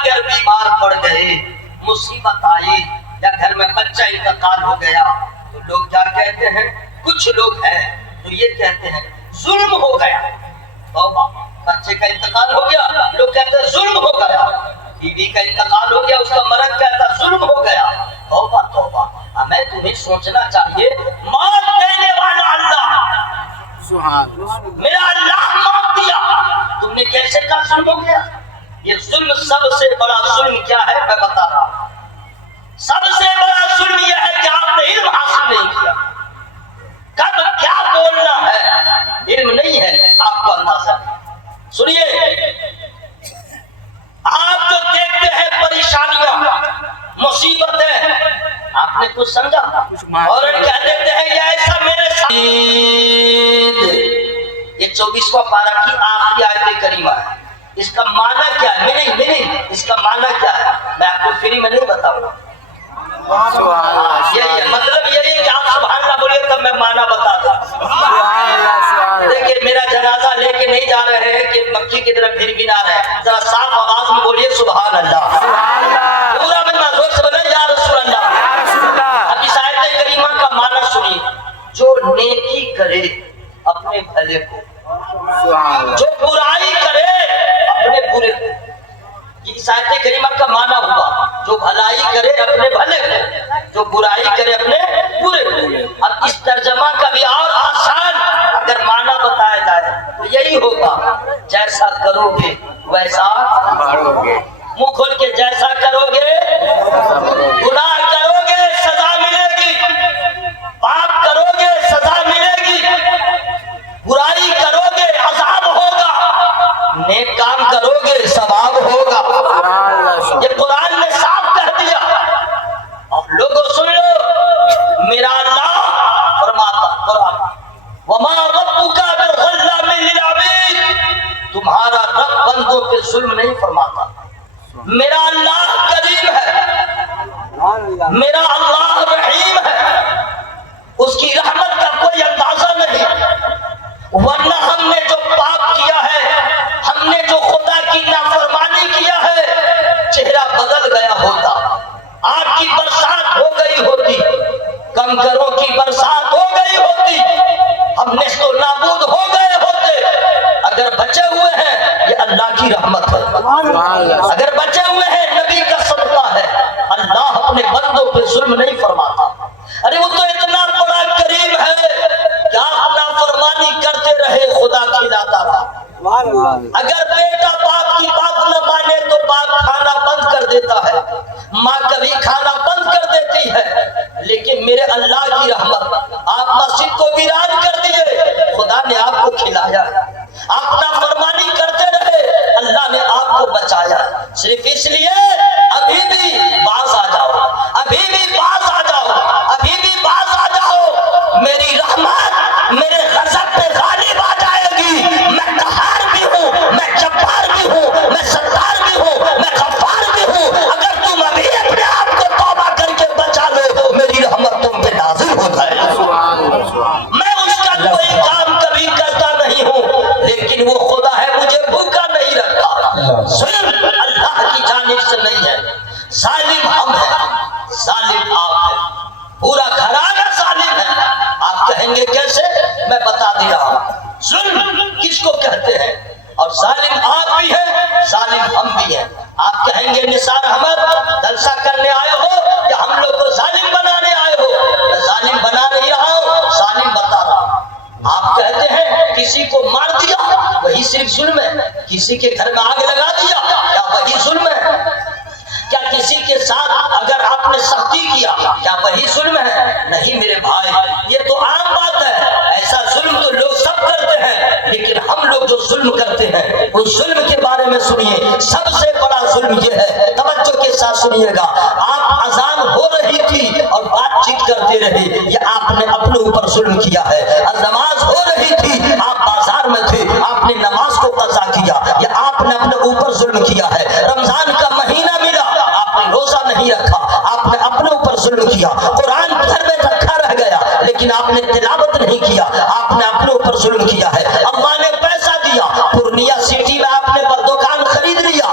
اگر بیمار پڑ گئے، مصیبت آئی یا گھر میں بچہ انتقال ہو گیا تو لوگ کیا کہتے ہیں؟ کچھ لوگ ہیں تو یہ کہتے ہیں ظلم ہو گیا۔ توبہ، بچے کا انتقال ہو گیا، لوگ کہتے ہیں ظلم ہو گیا۔ بیوی کا انتقال ہو گیا، اس کا مرد کہتا ہے ظلم ہو گیا۔ توبہ توبہ، ہمیں تمہیں سوچنا چاہیے موت دینے والا اللہ، میرا اللہ موت دیا، تم نے کیسے کہا ظلم ہو گیا؟ یہ ظلم سب سے بڑا ظلم کیا ہے میں بتا رہا ہوں۔ سب سے بڑا ظلم یہ ہے کہ آپ نے علم حاصل نہیں کیا، کب کیا بولنا ہے علم نہیں ہے آپ کو اندازہ۔ سنیے، آپ جو دیکھتے ہیں پریشانیاں، مصیبتیں، آپ نے کچھ سمجھا؟ اور کہہ دیتے ہیں یہ ایسا میرے ساتھ۔ یہ 24واں پارہ کی آخری آیت کریمہ ہے، اس کا معنی کیا ہے؟ نہیں، اس کا معنی کیا ہے میں آپ کو فری میں نہیں بتاؤں گا۔ یہ مطلب یہی ہے کہ آپ سبحان اللہ بولیے تب میں معنی بتا دوں۔ دیکھیں میرا جنازہ لے کے نہیں جا رہے ہیں کہ مکھی کی طرف پھر بھی نہ رہے، ذرا صاف آواز میں بولیے سبحان اللہ، پورا من زور سے بولیں یا رسول اللہ۔ اب اس آیت کریمہ کا معنی سنیے، جو نیکی کرے اپنے بھلے کو، جو برائی کرے اپنے برے کو، اس آیت کریمہ کا معنی ہوا جو بھلائی کرے اپنے بھلے کو، جو برائی کرے اپنے برے کو۔ اب اس ترجمہ کا بھی اور آسان اگر معنی بتایا جائے تو یہی ہوگا جیسا کرو گے ویسا پاؤ گے۔ منہ کھول کے جیسا کرو گے، گناہ کرو گے سزا ملے گی، پاپ کرو گے سزا ملے گی، برائی کرو گے عذاب ہوگا، نیک کام کرو گے ثواب ہوگا۔ یہ قرآن نے صاف کہہ دیا۔ اور لوگوں سن لو، میرا اللہ فرماتا قرآن وما ربک بظلام للعبید، تمہارا رب بندوں پہ ظلم نہیں فرماتا۔ میرا اللہ کریم ہے، میرا اللہ رحیم ہے، اس کی رحمت کا کوئی اندازہ نہیں۔ ورنہ ہم نے جو پاپ کیا ہے، ہم نے جو خدا کی نافرمانی کیا ہے، چہرہ بدل گیا ہوتا، آگ کی برسات ہو گئی ہوتی، کنکروں کی برسات ہو گئی ہوتی، ہم نیست و نابود ہو گئے ہوتے۔ اگر بچے ہوئے ہیں یہ اللہ کی رحمت ہے، اگر بچے ہوئے ہیں نبی کا صدقہ ہے۔ اللہ اپنے بندوں پہ ظلم نہیں فرماتا۔ ارے وہ تو اتنا بڑا کریم ہے کہ آپ نافرمانی کرتے رہے خدا کھلاتا رہا۔ اگر بیٹا باپ کی بات نہ مانے تو باپ کھانا بند کر دیتا ہے، ماں کبھی کھانا بند کر دیتی ہے، لیکن میرے اللہ کی رحمت، آپ مسجد کو ویران کر دیے، خدا نے آپ کو کھلایا۔ آپ نافرمانی کرتے رہے، اللہ نے آپ کو بچایا، صرف اس لیے ابھی بھی باز آ جاؤ، ابھی بھی باز آ جاؤ، ابھی بھی باز آ جاؤ، میری رحمت میرے غضب پہ غالب آ جائے گی۔ میں قہار بھی ہوں، میں جبار بھی ہوں، میں ستار بھی ہوں، میں غفار بھی ہوں۔ اگر تم ابھی اپنے آپ کو توبہ کر کے بچا لو، میری رحمت تم پہ نازل ہو جائے گی۔ میں اس کا کوئی کام کبھی کرتا نہیں ہوں، لیکن وہ خدا ہے مجھے بھوکا نہیں رکھتا۔ ظلم اللہ کی جانب سے نہیں ہے، ظالم ہم ہیں، ظالم آپ ہیں، پورا گھرانہ ظالم ہے۔ آپ کہیں گے کیسے؟ میں بتا دیا ہوں ظلم کس کو کہتے ہیں، اور ظالم آپ بھی ہیں، ظالم ہم بھی ہیں۔ آپ کہیں گے نثار احمد جلسہ کرنے آئے ہو یا ہم لوگ کو ظالم بنانے آئے ہو؟ میں ظالم بنا نہیں رہا ہوں، ظالم بتا رہا ہوں۔ آپ کہتے ہیں کسی کو مار دیا وہی صرف ظلم ہے، کسی کے گھر میں آگ لگا دیا کیا وہی ظلم ہے؟ کیا کسی کے ساتھ اگر آپ نے سختی کیا کیا وہی ظلم ہے؟ نہیں میرے بھائی، یہ تو عام بات ہے، ایسا ظلم تو لوگ سب کرتے ہیں، لیکن ہم لوگ جو ظلم کرتے ہیں اس ظلم کے بارے میں سنیے۔ سب سے بڑا ظلم یہ ہے، توجہ کے ساتھ سنیے گا، آپ اذان ہو رہی تھی اور بات چیت کرتے رہے، یہ آپ نے اپنے اوپر ظلم کیا ہے۔ نماز ہو رہی تھی، آپ بازار میں تھے، آپ نے نماز کو قضا کیا، یہ آپ نے اپنے اوپر ظلم کیا ہے۔ رمضان کا مہینہ ملا، آپ نے روزہ نہیں رکھا، آپ نے اپنے اوپر ظلم کیا۔ قرآن گھر میں رکھا رہ گیا لیکن آپ نے تلاوت نہیں کیا، آپ نے اپنے اوپر ظلم کیا ہے۔ اللہ نے پیسہ دیا، پورنیہ سٹی میں آپ نے دکان خرید لیا